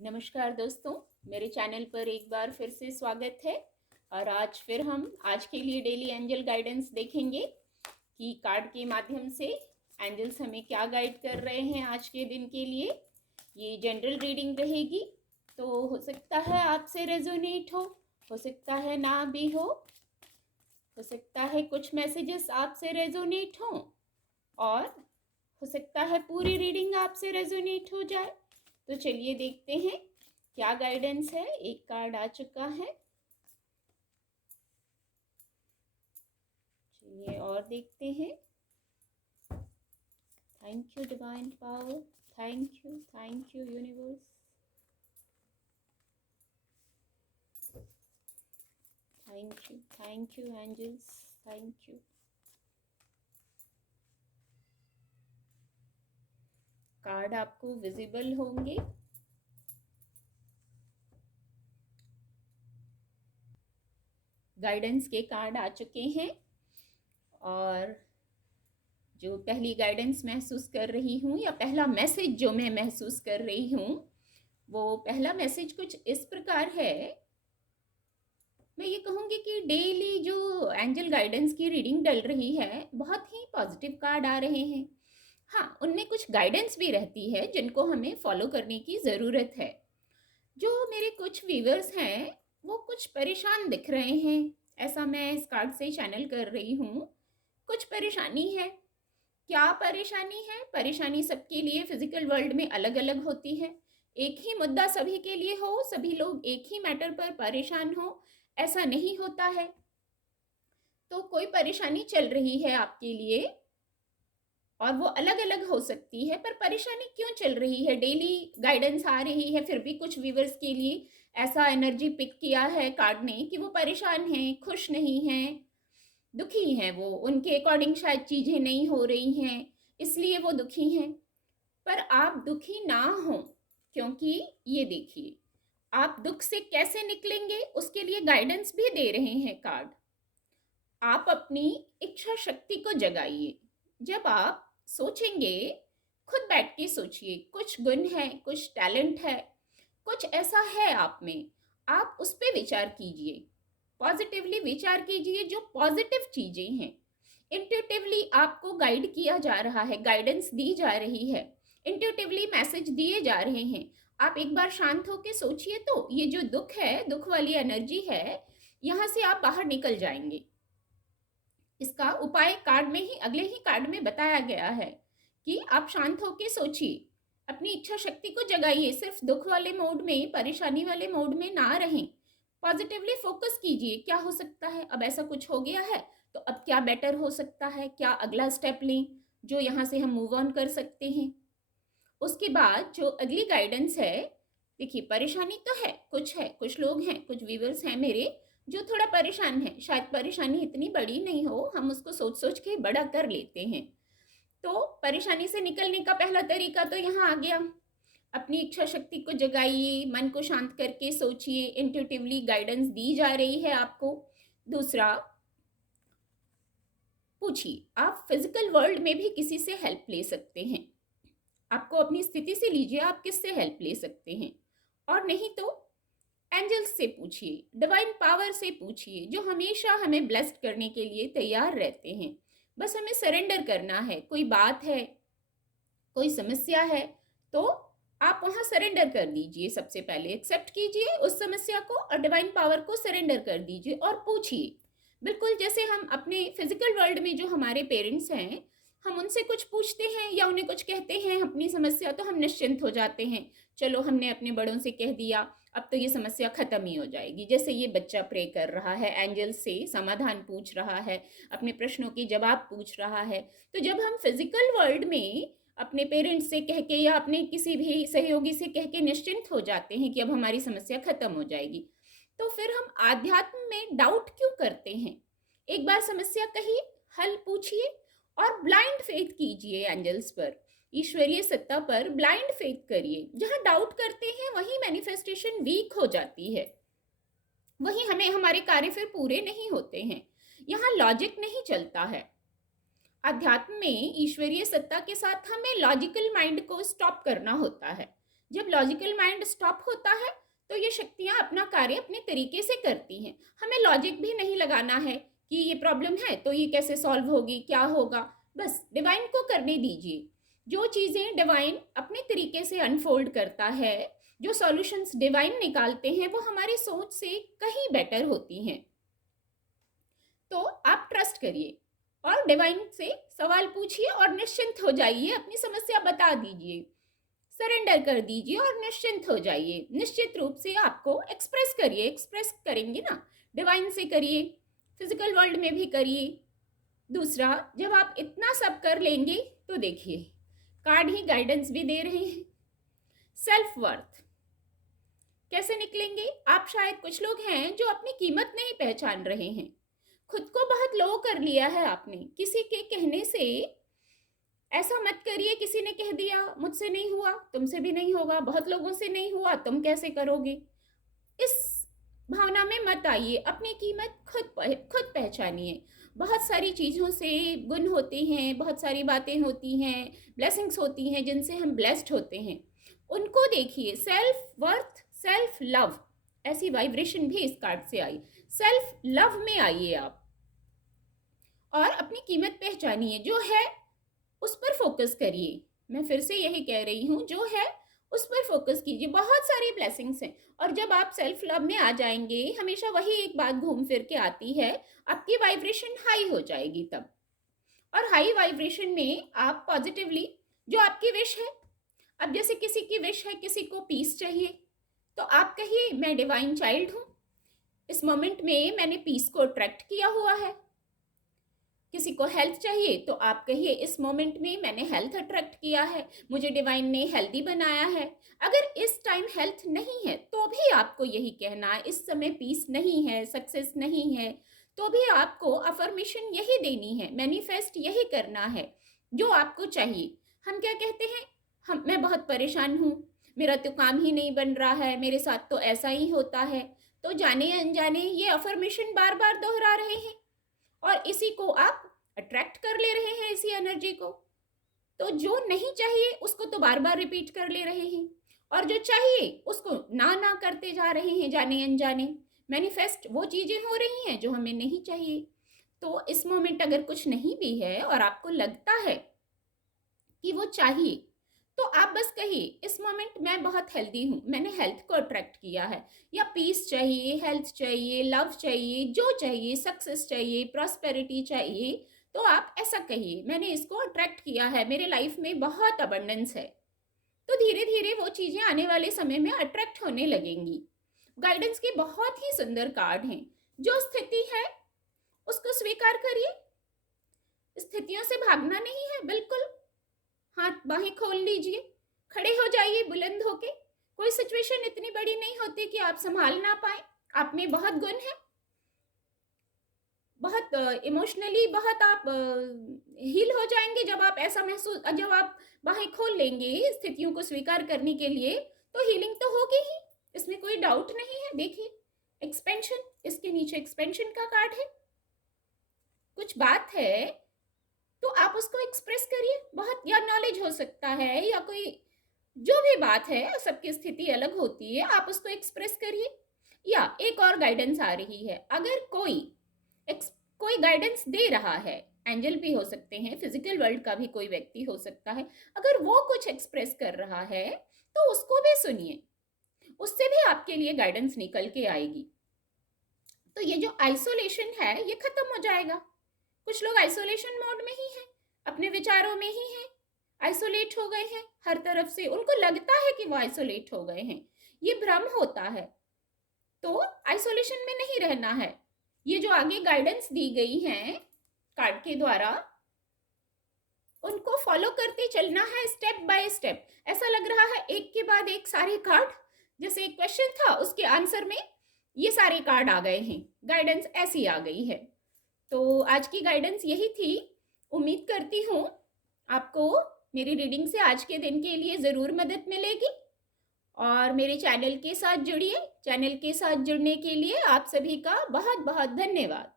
नमस्कार दोस्तों, मेरे चैनल पर एक बार फिर से स्वागत है। और आज फिर हम आज के लिए डेली एंजल गाइडेंस देखेंगे कि कार्ड के माध्यम से एंजल्स हमें क्या गाइड कर रहे हैं आज के दिन के लिए। ये जनरल रीडिंग रहेगी, तो हो सकता है आपसे रेजोनेट हो सकता है ना भी हो सकता है कुछ मैसेजेस आपसे रेजोनेट हों और हो सकता है पूरी रीडिंग आपसे रेजोनेट हो जाए। तो चलिए देखते हैं क्या गाइडेंस है। एक कार्ड आ चुका है, चलिए और देखते हैं। Thank you divine power, thank you universe, thank you angels, thank you. Card आपको विजिबल होंगे। गाइडेंस के कार्ड आ चुके हैं और जो पहली गाइडेंस महसूस कर रही हूँ या पहला मैसेज जो मैं महसूस कर रही हूँ, वो पहला मैसेज कुछ इस प्रकार है। मैं ये कहूँगी कि डेली जो एंजल गाइडेंस की रीडिंग डल रही है, बहुत ही पॉजिटिव कार्ड आ रहे हैं। हाँ, उनमें कुछ गाइडेंस भी रहती है जिनको हमें फॉलो करने की ज़रूरत है। जो मेरे कुछ व्यूवर्स हैं वो कुछ परेशान दिख रहे हैं, ऐसा मैं इस कार्ड से चैनल कर रही हूँ। कुछ परेशानी है। क्या परेशानी है? परेशानी सबके लिए फिजिकल वर्ल्ड में अलग अलग होती है। एक ही मुद्दा सभी के लिए हो, सभी लोग एक ही मैटर पर परेशान हो, ऐसा नहीं होता है। तो कोई परेशानी चल रही है आपके लिए और वो अलग अलग हो सकती है, पर परेशानी क्यों चल रही है? डेली गाइडेंस आ रही है, फिर भी कुछ व्यूवर्स के लिए ऐसा एनर्जी पिक किया है कार्ड ने कि वो परेशान हैं, खुश नहीं हैं, दुखी हैं। वो उनके अकॉर्डिंग शायद चीज़ें नहीं हो रही हैं, इसलिए वो दुखी हैं। पर आप दुखी ना हो, क्योंकि ये देखिए, आप दुख से कैसे निकलेंगे उसके लिए गाइडेंस भी दे रहे हैं कार्ड। आप अपनी इच्छा शक्ति को जगाइए। जब आप सोचेंगे, खुद बैठ के सोचिए, कुछ गुण है, कुछ टैलेंट है, कुछ ऐसा है आप में, आप उस पर विचार कीजिए। पॉजिटिवली विचार कीजिए। जो पॉजिटिव चीजें हैं, इंट्यूटिवली आपको गाइड किया जा रहा है, गाइडेंस दी जा रही है, इंट्यूटिवली मैसेज दिए जा रहे हैं। आप एक बार शांत होकर सोचिए तो ये जो दुख है, दुख वाली एनर्जी है, यहाँ से आप बाहर निकल जाएंगे। इसका उपाय कार्ड में ही, अगले ही कार्ड में बताया गया है कि आप शांत होकर सोचिए, अपनी इच्छा शक्ति को जगाइए। सिर्फ दुख वाले मोड में, परेशानी वाले मोड में ना रहें। पॉजिटिवली फोकस कीजिए, क्या हो सकता है, अब ऐसा कुछ हो गया है तो अब क्या बेटर हो सकता है, क्या अगला स्टेप लें जो यहाँ से हम मूव ऑन कर सकते हैं। उसके बाद जो अगली गाइडेंस है, देखिए परेशानी तो है, कुछ लोग हैं, कुछ व्यूवर्स हैं मेरे जो थोड़ा परेशान है। शायद परेशानी इतनी बड़ी नहीं हो, हम उसको सोच सोच के बड़ा कर लेते हैं। तो परेशानी से निकलने का पहला तरीका तो यहाँ आ गया, अपनी इच्छा शक्ति को जगाइए, मन को शांत करके सोचिए, इंट्यूटिवली गाइडेंस दी जा रही है आपको। दूसरा, पूछिए, आप फिजिकल वर्ल्ड में भी किसी से हेल्प ले सकते हैं। आपको अपनी स्थिति से लीजिए, आप किससे हेल्प ले सकते हैं। और नहीं तो एंजल्स से पूछिए, डिवाइन पावर से पूछिए, जो हमेशा हमें ब्लेस्ड करने के लिए तैयार रहते हैं। बस हमें सरेंडर करना है। कोई बात है, कोई समस्या है, तो आप वहां सरेंडर कर दीजिए। सबसे पहले एक्सेप्ट कीजिए उस समस्या को और डिवाइन पावर को सरेंडर कर दीजिए और पूछिए। बिल्कुल जैसे हम अपने फिजिकल वर्ल्ड में जो हमारे पेरेंट्स हैं, हम उनसे कुछ पूछते हैं या उन्हें कुछ कहते हैं अपनी समस्या, तो हम निश्चिंत हो जाते हैं। चलो, हमने अपने बड़ों से कह दिया, अब तो ये समस्या खत्म ही हो जाएगी। जैसे ये बच्चा प्रे कर रहा है, एंजल से समाधान पूछ रहा है, अपने प्रश्नों के जवाब पूछ रहा है। तो जब हम फिजिकल वर्ल्ड में अपने पेरेंट्स से कह के या अपने किसी भी सहयोगी से कह के निश्चिंत हो जाते हैं कि अब हमारी समस्या खत्म हो जाएगी, तो फिर हम आध्यात्म में डाउट क्यों करते हैं? एक बार समस्या कहिए, हल पूछिए और ब्लाइंड फेथ कीजिए एंजल्स पर, ईश्वरीय सत्ता पर ब्लाइंड फेथ करिए। जहां डाउट करते हैं वहीं मैनिफेस्टेशन वीक हो जाती है, वहीं हमें हमारे कार्य फिर पूरे नहीं होते हैं। यहाँ लॉजिक नहीं चलता है। अध्यात्म में ईश्वरीय सत्ता के साथ हमें लॉजिकल माइंड को स्टॉप करना होता है। जब लॉजिकल माइंड स्टॉप होता है तो ये शक्तियाँ अपना कार्य अपने तरीके से करती हैं। हमें लॉजिक भी नहीं लगाना है कि ये प्रॉब्लम है तो ये कैसे सॉल्व होगी, क्या होगा, बस डिवाइन को करने दीजिए। जो चीज़ें डिवाइन अपने तरीके से अनफोल्ड करता है, जो सॉल्यूशंस डिवाइन निकालते हैं, वो हमारी सोच से कहीं बेटर होती हैं। तो आप ट्रस्ट करिए और डिवाइन से सवाल पूछिए और निश्चिंत हो जाइए, अपनी समस्या बता दीजिए, सरेंडर कर दीजिए और निश्चिंत हो जाइए। निश्चित रूप से आपको एक्सप्रेस करिए, एक्सप्रेस करेंगे ना, डिवाइन से करिए, फिजिकल वर्ल्ड में भी करिए। दूसरा, जब आप इतना सब कर लेंगे तो देखिए कार्ड ही गाइडेंस भी दे रहे हैं। सेल्फ वर्थ कैसे निकलेंगे आप? शायद कुछ लोग हैं जो अपनी कीमत नहीं पहचान रहे हैं, खुद को बहुत लो कर लिया है आपने किसी के कहने से। ऐसा मत करिए, किसी ने कह दिया मुझसे नहीं हुआ, तुमसे भी नहीं होगा, बहुत लोगों से नहीं हुआ, तुम कैसे करोगे, इस भावना में मत आइए। अपनी कीमत खुद पहचानिए। बहुत सारी चीज़ों से गुण होते हैं, बहुत सारी बातें होती हैं, ब्लेसिंग्स होती हैं जिनसे हम ब्लेस्ड होते हैं, उनको देखिए। सेल्फ वर्थ, सेल्फ लव, ऐसी वाइब्रेशन भी इस कार्ड से आई। सेल्फ लव में आइए आप और अपनी कीमत पहचानिए। जो है उस पर फोकस करिए। मैं फिर से यही कह रही हूँ, जो है उस पर फोकस कीजिए। बहुत सारी ब्लेसिंग्स हैं और जब आप सेल्फ लव में आ जाएंगे, हमेशा वही एक बात घूम फिर के आती है, आपकी वाइब्रेशन हाई हो जाएगी तब। और हाई वाइब्रेशन में आप पॉजिटिवली, जो आपकी विश है, अब जैसे किसी की विश है, किसी को पीस चाहिए, तो आप कहिए मैं डिवाइन चाइल्ड हूँ, इस मोमेंट में मैंने पीस को अट्रैक्ट किया हुआ है। किसी को हेल्थ चाहिए तो आप कहिए इस मोमेंट में मैंने हेल्थ अट्रैक्ट किया है, मुझे डिवाइन ने हेल्दी बनाया है। अगर इस टाइम हेल्थ नहीं है तो भी आपको यही कहना है, इस समय पीस नहीं है, सक्सेस नहीं है, तो भी आपको अफर्मेशन यही देनी है, मैनिफेस्ट यही करना है जो आपको चाहिए। हम क्या कहते हैं, मैं बहुत परेशान हूँ, मेरा तो काम ही नहीं बन रहा है, मेरे साथ तो ऐसा ही होता है। तो जाने अनजाने ये अफर्मेशन बार बार दोहरा रहे हैं और इसी को आप अट्रैक्ट कर ले रहे हैं, इसी एनर्जी को। तो जो नहीं चाहिए उसको तो बार बार रिपीट कर ले रहे हैं और जो चाहिए उसको ना ना करते जा रहे हैं, जाने अनजाने मैनिफेस्ट वो चीज़ें हो रही हैं जो हमें नहीं चाहिए। तो इस मोमेंट अगर कुछ नहीं भी है और आपको लगता है कि वो चाहिए, तो आप बस कहिए इस मोमेंट मैं बहुत हेल्दी हूँ, मैंने हेल्थ को अट्रैक्ट किया है, या पीस चाहिए, हेल्थ चाहिए, लव चाहिए, जो चाहिए, सक्सेस चाहिए, प्रॉस्पेरिटी चाहिए, तो आप ऐसा कहिए मैंने इसको अट्रैक्ट किया है, मेरे लाइफ में बहुत अबंडेंस है। तो धीरे धीरे वो चीज़ें आने वाले समय में अट्रैक्ट होने लगेंगी। गाइडेंस के बहुत ही सुंदर कार्ड हैं। जो स्थिति है उसको स्वीकार करिए, स्थितियों से भागना नहीं है, बिल्कुल हाथ बाहें खोल लीजिए, खड़े हो जाइए बुलंद होके। कोई सिचुएशन इतनी बड़ी नहीं होती कि आप संभाल ना पाए। आप में बहुत गुण है, बहुत इमोशनली बहुत आप हील हो जाएंगे जब आप ऐसा महसूस, जब आप बाहें खोल लेंगे स्थितियों को स्वीकार करने के लिए, तो हीलिंग तो होगी ही, इसमें कोई डाउट नहीं है। देखिए एक्सपेंशन, इसके नीचे एक्सपेंशन का कार्ड है। कुछ बात है तो आप उसको एक्सप्रेस करिए, बहुत, या नॉलेज हो सकता है या कोई जो भी बात है, सबकी स्थिति अलग होती है, आप उसको एक्सप्रेस करिए। या एक और गाइडेंस आ रही है, अगर कोई गाइडेंस दे रहा है, एंजल भी हो सकते हैं, फिजिकल वर्ल्ड का भी कोई व्यक्ति हो सकता है, अगर वो कुछ एक्सप्रेस कर रहा है तो उसको भी सुनिए, उससे भी आपके लिए गाइडेंस निकल के आएगी। तो ये जो आइसोलेशन है ये खत्म हो जाएगा। कुछ लोग आइसोलेशन मोड में ही हैं, अपने विचारों में ही हैं, आइसोलेट हो गए हैं हर तरफ से, उनको लगता है कि वो आइसोलेट हो गए हैं, ये भ्रम होता है। तो आइसोलेशन में नहीं रहना है। ये जो आगे गाइडेंस दी गई हैं कार्ड के द्वारा, उनको फॉलो करते चलना है स्टेप बाय स्टेप। ऐसा लग रहा है एक के बाद एक सारे कार्ड, जैसे एक क्वेश्चन था उसके आंसर में ये सारे कार्ड आ गए हैं, गाइडेंस ऐसी आ गई है। तो आज की गाइडेंस यही थी। उम्मीद करती हूँ आपको मेरी रीडिंग से आज के दिन के लिए ज़रूर मदद मिलेगी और मेरे चैनल के साथ जुड़िए। चैनल के साथ जुड़ने के लिए आप सभी का बहुत बहुत धन्यवाद।